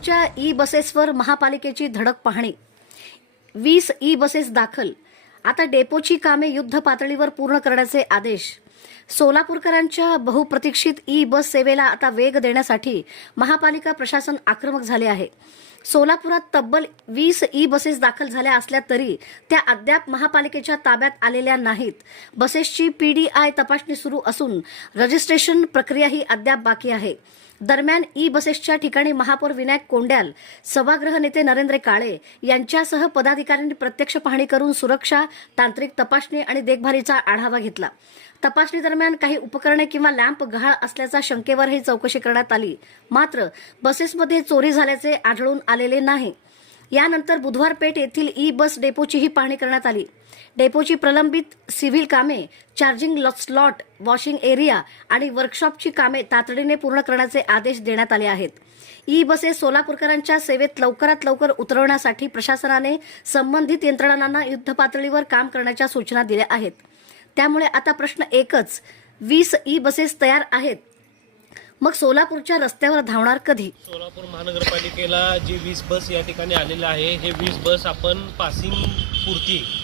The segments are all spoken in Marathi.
सोलापूरच्या ई बसेसवर महापालिकेची धडक पाहणी. 20 ई बसेस दाखल. आता डेपोची कामे युद्ध पातळीवर पूर्ण करण्याचे आदेश. सोलापूरकरांच्या बहुप्रतीक्षित ई बस सेवेला आता वेग देण्यासाठी महापालिका प्रशासन आक्रमक झाले आहे. सोलापुरात तब्बल 20 ई बसेस दाखल झाल्या असल्या तरी त्या अद्याप महापालिकेच्या ताब्यात आलेल्या नाहीत. बसेसची पीडीआय तपासणी सुरू असून रजिस्ट्रेशन प्रक्रियाही अद्याप बाकी आहे. दरम्यान ई बसेसच्या ठिकाणी महापौर विनायक कोंड्याल, सभागृह नेते नरेंद्र काळे यांच्यासह पदाधिकाऱ्यांनी प्रत्यक्ष पाहणी करून सुरक्षा, तांत्रिक तपासणी आणि देखभालीचा आढावा घेतला. तपासणी दरम्यान काही उपकरणे किंवा लॅम्प गहाळ असल्याचा शंकेवरही चौकशी करण्यात आली. मात्र बसेसमध्ये चोरी झाल्याचे आढळून आलेले नाही. यानंतर बुधवार पेठ येथील ई बस डेपोचीही पाहणी करण्यात आली. डेपोची प्रलंबित सिव्हिल कामे, चार्जिंग स्लॉट, वॉशिंग एरिया आणि वर्कशॉपची कामे तातडीने पूर्ण करण्याचे आदेश देण्यात आले आहेत. ई बसेस सोलापूरकरांच्या सेवेत लवकरात लवकर उतरवण्यासाठी प्रशासनाने संबंधित यंत्रणांना युद्धपातळीवर काम करण्याच्या सूचना दिल्या आहेत. त्यामुळे आता प्रश्न एकच, 20 ई बसेस तयार आहेत, मग सोलापूरच्या रस्त्यावर धावणार कधी? सोलापूर महानगरपालिकेला जी 20 बस या ठिकाणी आलेलं आहे, हे 20 बस आपण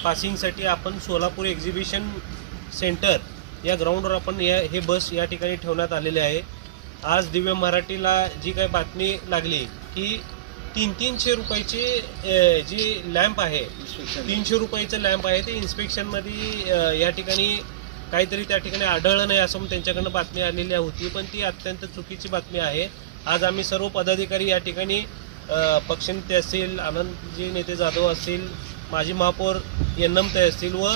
पासिंगसाठी आपण सोलापूर एक्झिबिशन सेंटर या ग्राउंडवर आपण हे बस या ठिकाणी ठेवण्यात आलेले आहे. आज दिव्य मराठीला जी काही बातमी लागली की 300 रुपयाचे जी लॅम्प आहे, 300 रुपयाचं लॅम्प आहे, ते इन्स्पेक्शनमध्ये या ठिकाणी काहीतरी त्या ठिकाणी आढळलं नाही असं त्यांच्याकडनं बातमी आलेली होती. पण ती अत्यंत चुकीची बातमी आहे. आज आम्ही सर्व पदाधिकारी या ठिकाणी पक्षनेते असतील, आनंदजी नेते जाधव असतील, माजी महापौर यन्नमते असतील व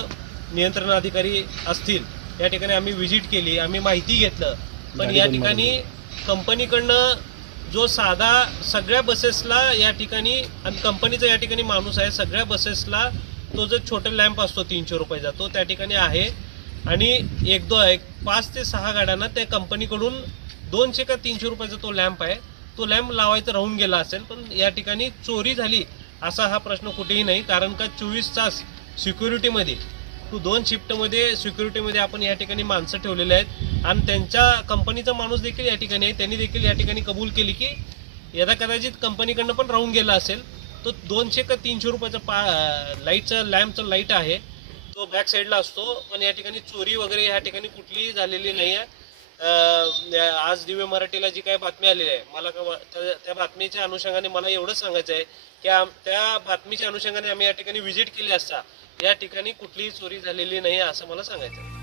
नियंत्रण अधिकारी असतील, या ठिकाणी आम्ही व्हिजिट केली, आम्ही माहिती घेतलं. पण या ठिकाणी कंपनीकडनं जो साधा सगळ्या बसेसला या ठिकाणी, आणि कंपनीचा या ठिकाणी माणूस आहे, सगळ्या बसेसला तो जो छोटा लॅम्प असतो 300 रुपयाचा, तो त्या ठिकाणी आहे. आणि 5 ते 6 गाड्यांना त्या कंपनीकडून 200 का 300 रुपयाचा तो लॅम्प आहे, तो लॅम्प लावायचा राहून गेला असेल. पण या ठिकाणी चोरी झाली असा हा प्रश्न कुठेही नाही. कारण का 24 तास सिक्युरिटीमध्ये, 2 शिफ्टमध्ये सिक्युरिटीमध्ये आपण या ठिकाणी माणसं ठेवलेले आहेत. आणि त्यांच्या कंपनीचा माणूस देखील या ठिकाणी आहे, त्यांनी देखील या ठिकाणी कबूल केली की यदा कदाचित कंपनीकडनं पण राहून गेला असेल. तो 200 का 300 रुपयाचा लाईटचा लॅम्पचा लाईट आहे, तो बॅक साईडला असतो. पण या ठिकाणी चोरी वगैरे या ठिकाणी कुठलीही झालेली नाही आहे. आज दिव्य मराठीला जी काही बातमी आलेली आहे, मला त्या बातमीच्या अनुषंगाने मला एवढंच सांगायचं आहे की त्या बातमीच्या अनुषंगाने आम्ही या ठिकाणी व्हिजिट केली असता या ठिकाणी कुठलीही चोरी झालेली नाही असं मला सांगायचं आहे.